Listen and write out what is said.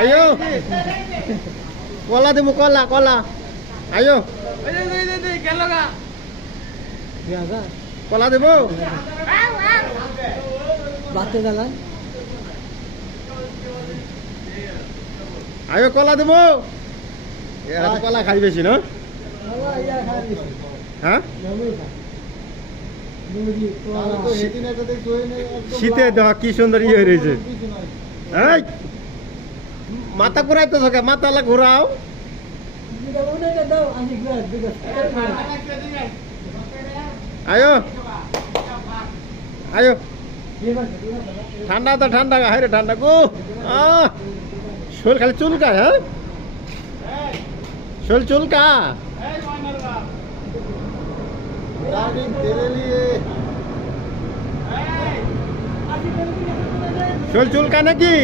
আয়ো কলা দেবো কলা কলা আয়ো কলা দেবো আয়ো কলা দেবো এরা তো কলা খাই বেশি না হ্যাঁ শীতে দেখা কি সুন্দর ইয়ে রয়েছে এই মাথা ঘুরাইতে থাকে মাথা ঘুরাও আয়ো আয়ো ঠান্ডা তো ঠান্ডা হাই রে ঠান্ডা গো শোল খালি চুলকা হ্যাঁ শোল চুলকা শোল চুলকা নাকি